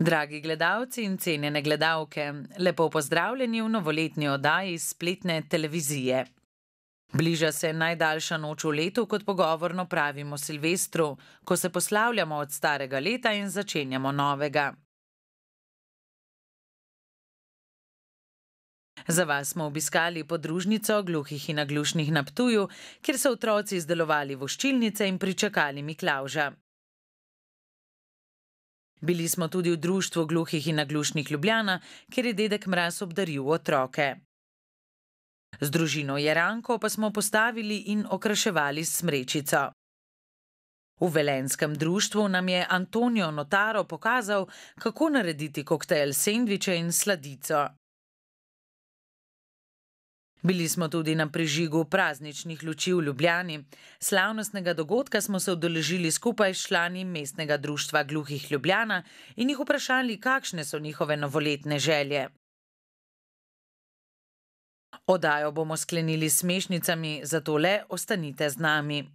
Dragi gledalci in cenjene gledalke, lepo pozdravljeni v novoletni oddaji spletne televizije. Bliža se najdaljša noč v letu, kot pogovorno pravimo Silvestru, ko se poslavljamo od starega leta in začenjamo novega. Za vas smo obiskali podružnico gluhih in naglušnih na Ptuju, kjer so otroci izdelovali voščilnice in pričakali Miklavža. Bili smo tudi v društvu gluhih in naglušnih Ljubljana, kjer je dedek Mraz obdaril otroke. Z družino Jeranko pa smo postavili in okraševali smrečico. V velenjskem društvu nam je Antonio Notaro pokazal, kako narediti koktejl sendviče in sladico. Bili smo tudi na prižigu prazničnih luči v Ljubljani. Slavnostnega dogodka smo se udeležili skupaj s člani mestnega društva gluhih Ljubljana in jih vprašali, kakšne so njihove novoletne želje. Oddajo bomo sklenili s smešnicami, zato le ostanite z nami.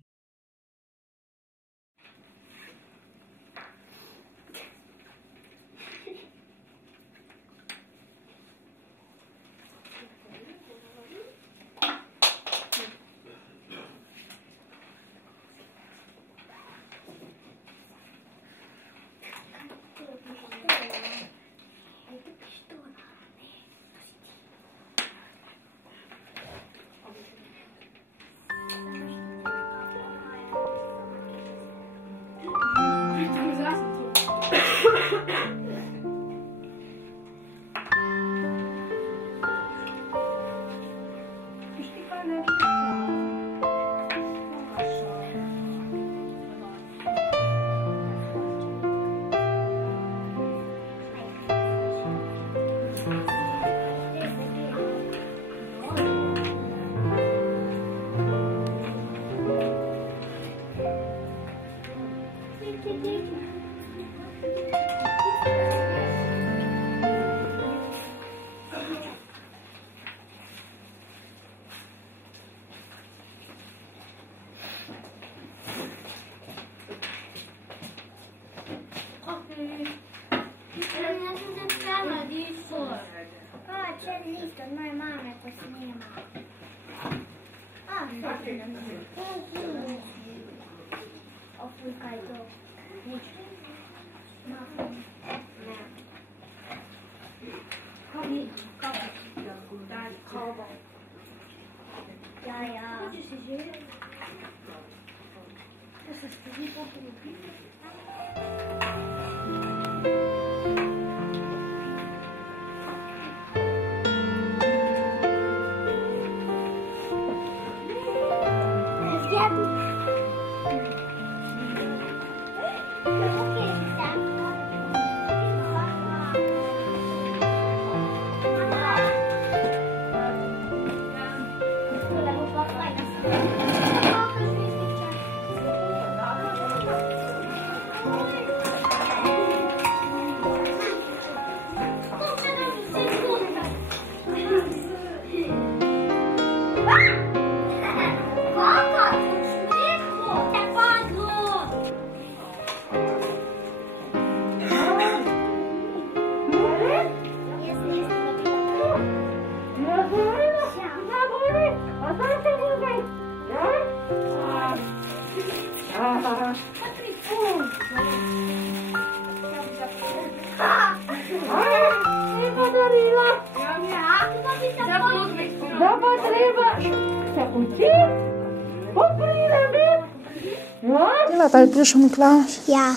Da je prišel Miklavž? Ja,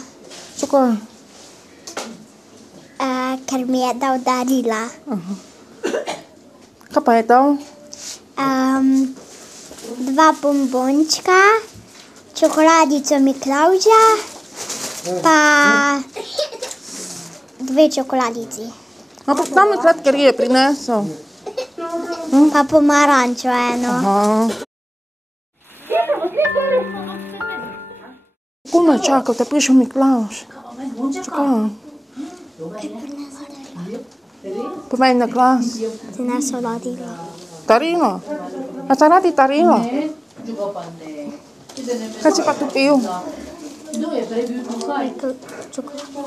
Zakaj? ker mi je dal darila. Kaj pa je dal? 2 bombončka, čokoladico Miklavža, pa 2 čokoladici. Ampak tam je sladkarije prinesel. Pa pomarančo eno. Kako me čakal, da je prišel Miklavž? Zakaj? Povej na glas. Ti nesel darilo. Darilo? A ti radi darilo? Kaj si pa tu pil? Kdo je prej bil tukaj?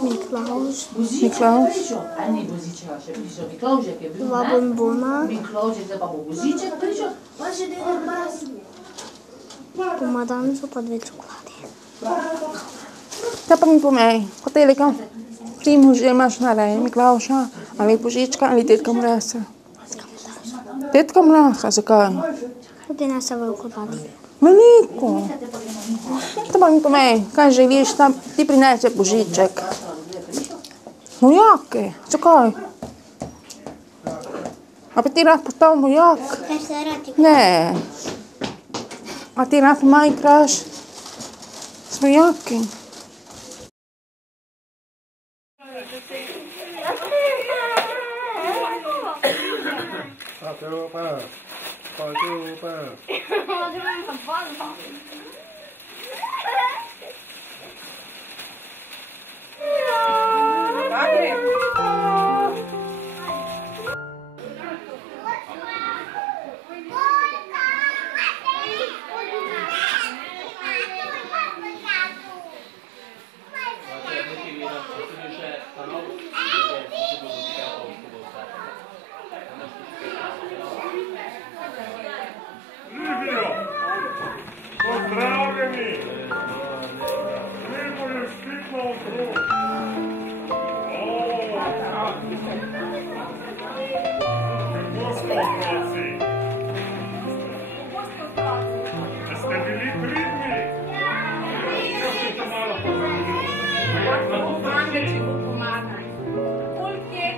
Miklaus. Miklaus. A ni Božičeva še prišel, Miklavžek je bil, Dva ne? bombona. Miklavžek, zdaj pa bo Božiček prišel, pa še Deda Mraz. Pomadanco pa 2 čokolade. Kaj pa mi pomej, hotelika? Ti že imaš narej, Miklavša, ali Božička, ali Dedka Mraza? Dedka Mraza, zakaj? Tudi nasa veliko vadi. Veliko. Kaj pa mi pomej, kaj želiš tam, ti prinese Božiček. Vojake, zakaj? A pa ti rad postal vojak? Kaj se radi? Ne. A ti rad malo igraš s vojaki? Pozdravljeni! Lepo je špitno okrog. Kako smo otroci? Da ste bili pridni? Kaj ste te malo pozabili? Angelči bo pomagal. Koliko je?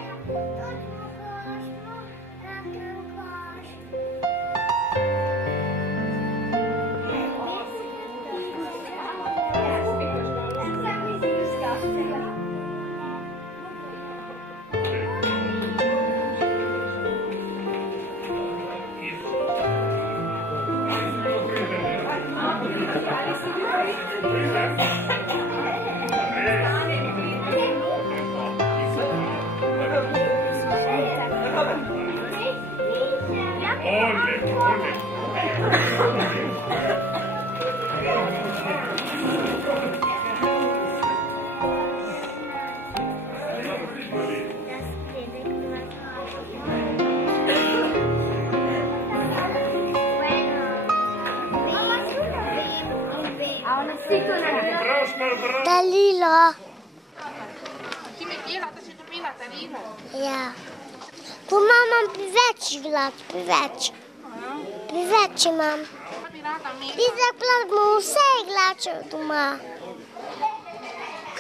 Dalilo. Ti mi dela, da si dobila darilo. Ja. Tu imam več vlad, več. Več imam. Pa bi rada imela. Ti zakladamo vse iglače doma.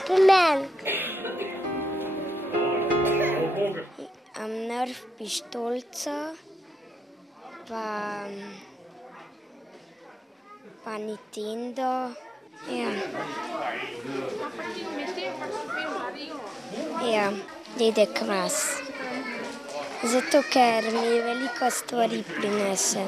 Pri meni. Nerf pištolca, pa Nintendo. Ja. Pa ti mi te pa si bil darilo. Ja, Dedek Mraz. Zato, ker mi veliko stvari prinese.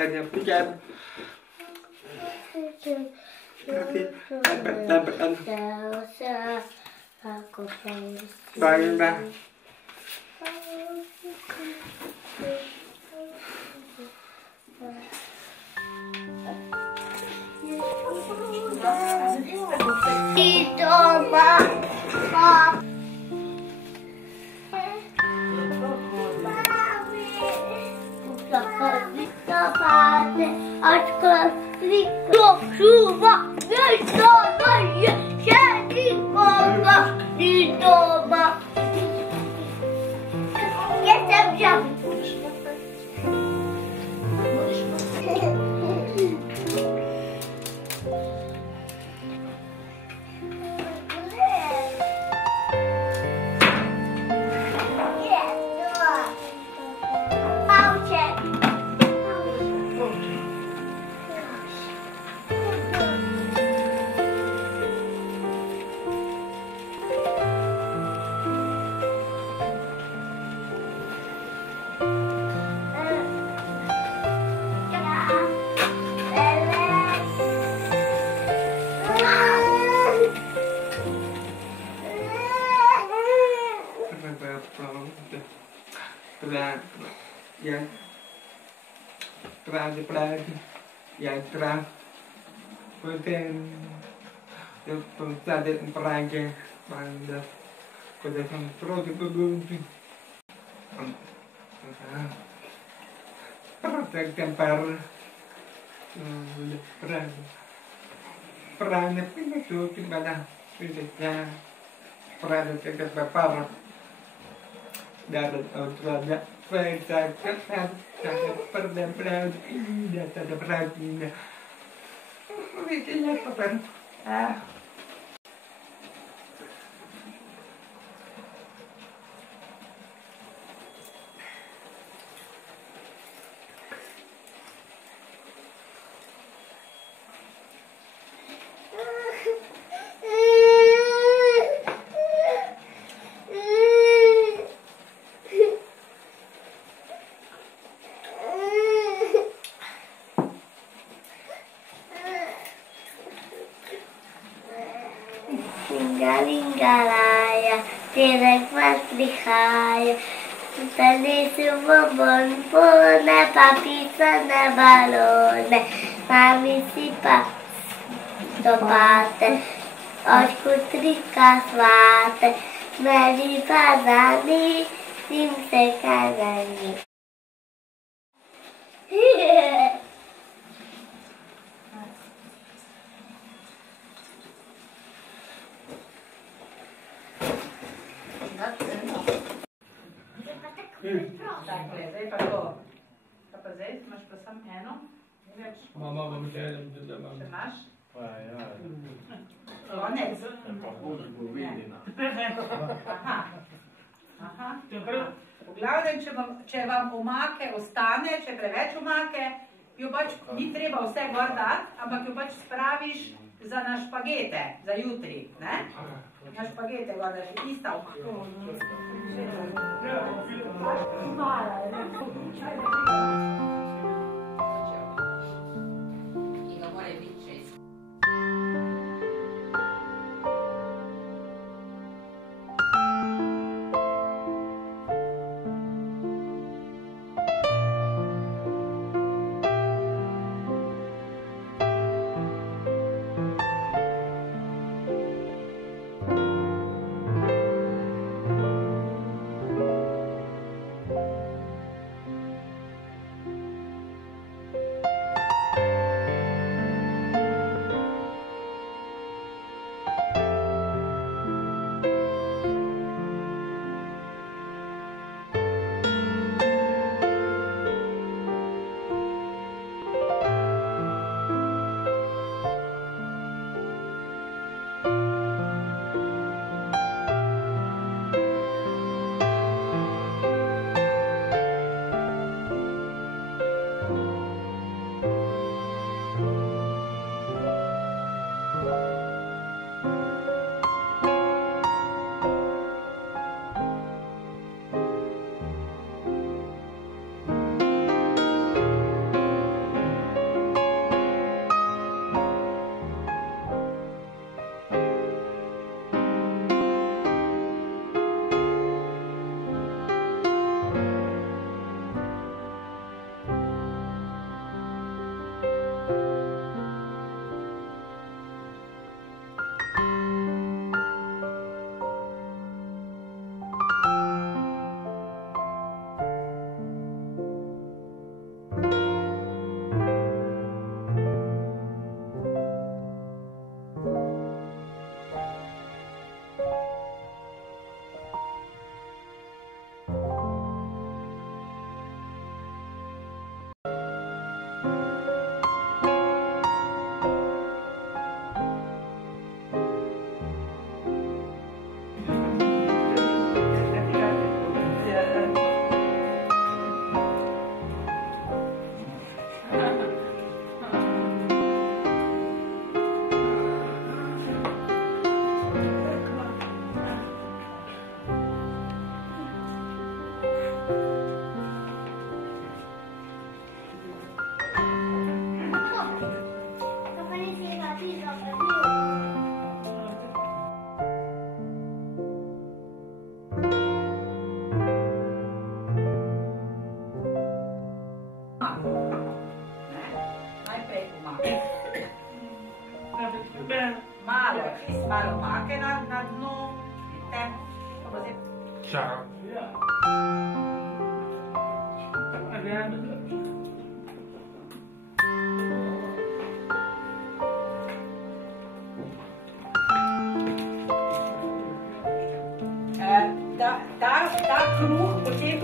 Đây nha, phía trên Lingalaya, tényleg maslichaya, Tanisu bobon pone, papisa ne balone, mami si pa topate, očku trika svate, meni padani, sim se kanani. Takole, zdaj pa to. Pa zdaj, imaš pa samo eno, ni več. Mama bom želim, da imam. Še imaš? Pa ja. Konec. Pa hud bo vidina. Aha. V glavnem, če vam omake ostane, če preveč omake, jo pač ni treba vse gor dati, ampak jo pač spraviš za na špagete, za jutri, ne? Na špagete gor daš, ista omaka. Ciao. Ta kruh potem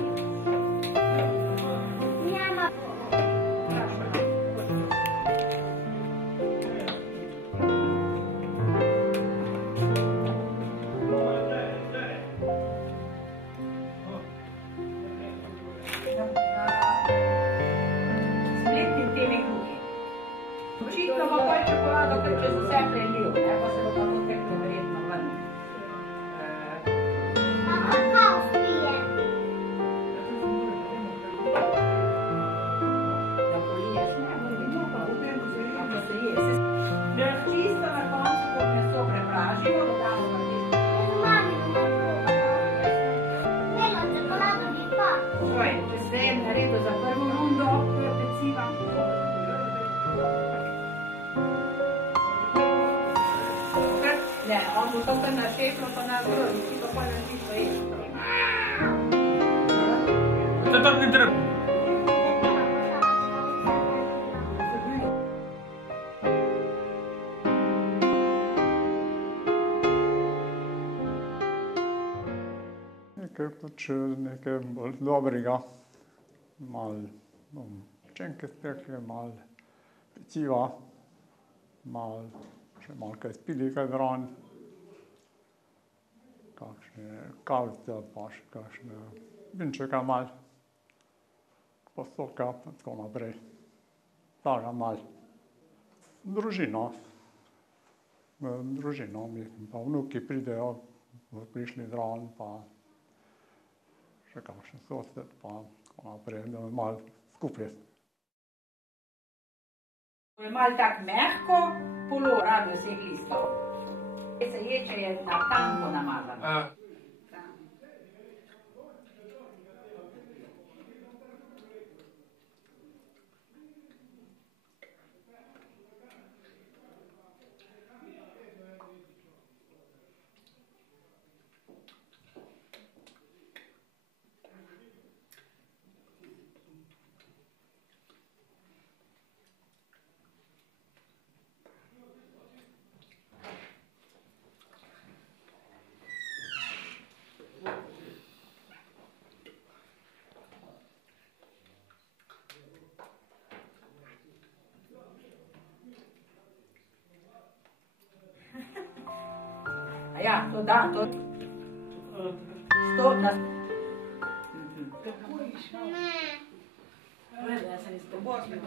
spletnim temi kruhi. Očitno bo pa čokolado kar čez vse prelil, ne, pa se bo pa to teklo verjetno ven. Da poliješ, ne, mora biti pa potem, ko se je. Čisto na koncu, ko meso prepražimo, dodamo pa tisto. Oj, če se je naredil za prvo rundo, to je peciva. Ne, on bo to kar našeplo, pa na grozi, ti pa narediš v ekstra. To tako ni treba. Nekaj bolj dobrega, malo pečenke spekle, malo peciva, še malo kaj spili kaj zraven, kakšne kavice, pa še kakšne vinčeka malo, pa soka, pa tako naprej. Tako malo. Družino, mislim, pa vnuki pridejo, bodo prišli zraven, pa še kakšen sosed, pa tako naprej, da malo skupaj. To je malo tako mehko, polo rado vseh listov. Se je, če je na tanko namazano. Ja, to da, to... Sto... Ja sam iz tobor spet.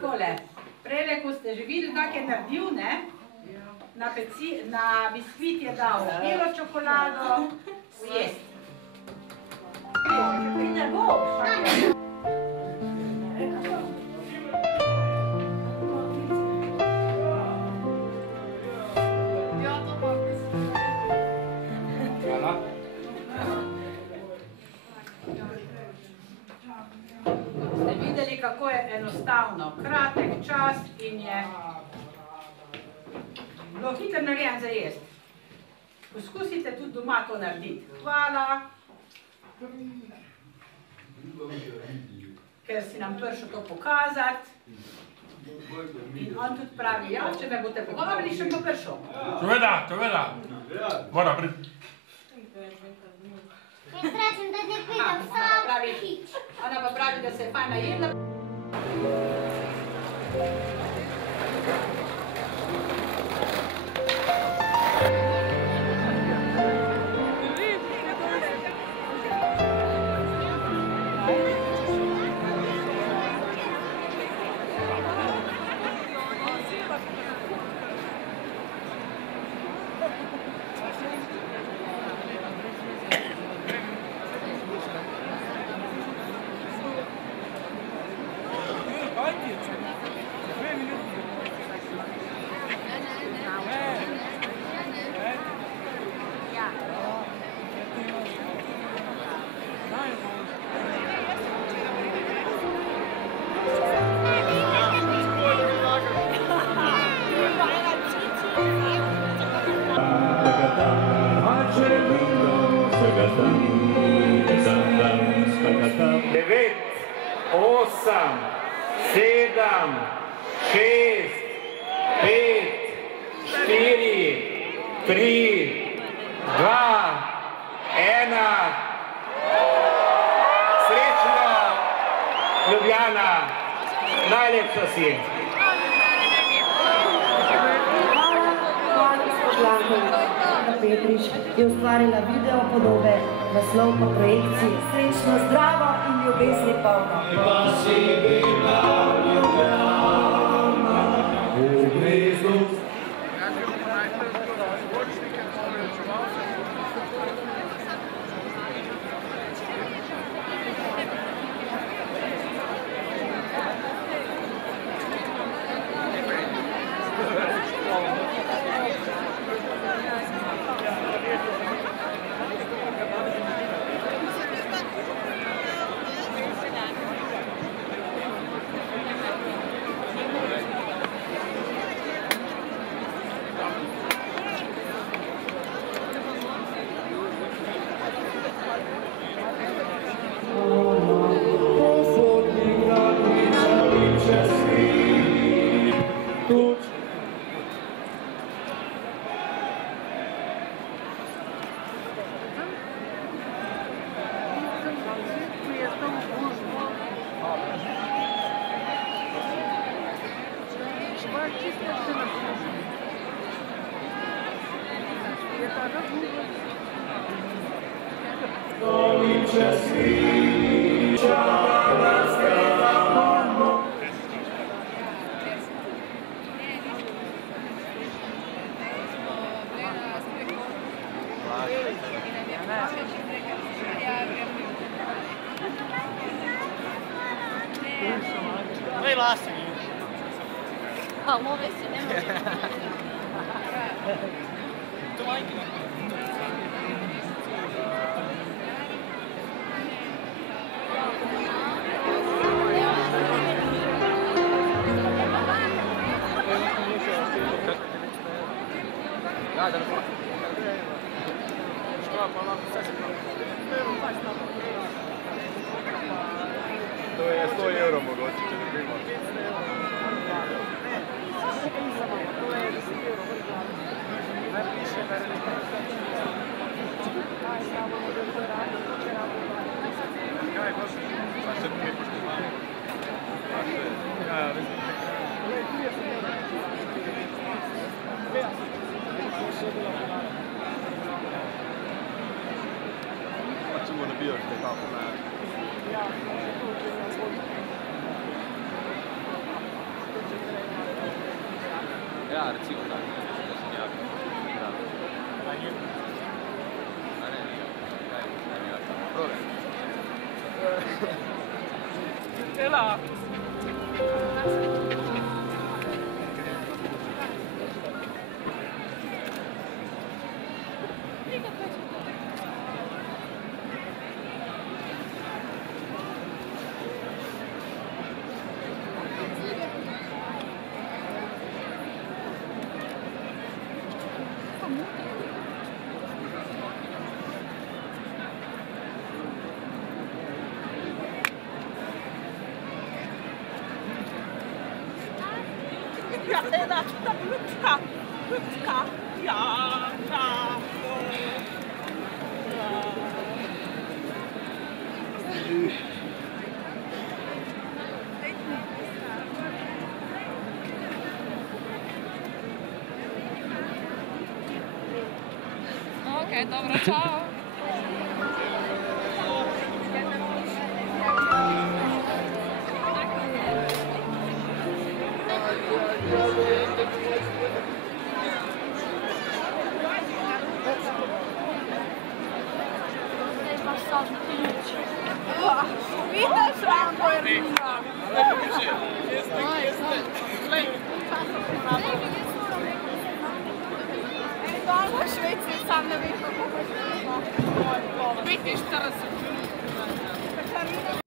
Tole, prele, ko ste že videli, kak je naredil, ne? Na biskvit je dal belo čokolado, sjest. Ne bo, ste videli, kako je enostavno, kratek čas in je bilo hitro narejen za jesti. Poskusite tudi doma to narediti. Hvala, ker si nam prišel to pokazati. In on tudi pravi, ja, če me boste povabili, še bo prišel. Seveda. Mora priti. Jaz rečem, da ne pridem sam hič. Ona pa pravi, da se je fajn najedla. Devet, 8, 7, 6, 5, 4, 3, 2, 1. Srečno, Ljubljana, najlepša si. Ana Petrič je ustvarila video podobe, naslov pa projekciji Srečno, zdravo in ljubezni polno. Way last year. Oh, well, this is To je 100 evrov mogoče, če dobimo. Pa če mu nabijo, če je ta pomena. Ja, recimo da sem javil. A ne, prove. Ela! Ja, lutka, ja, Okej, dobra, ciao. Vidiš, Rambo je rina. Dol v Švici, sam ne vem, kako bo šlo. 45 minut.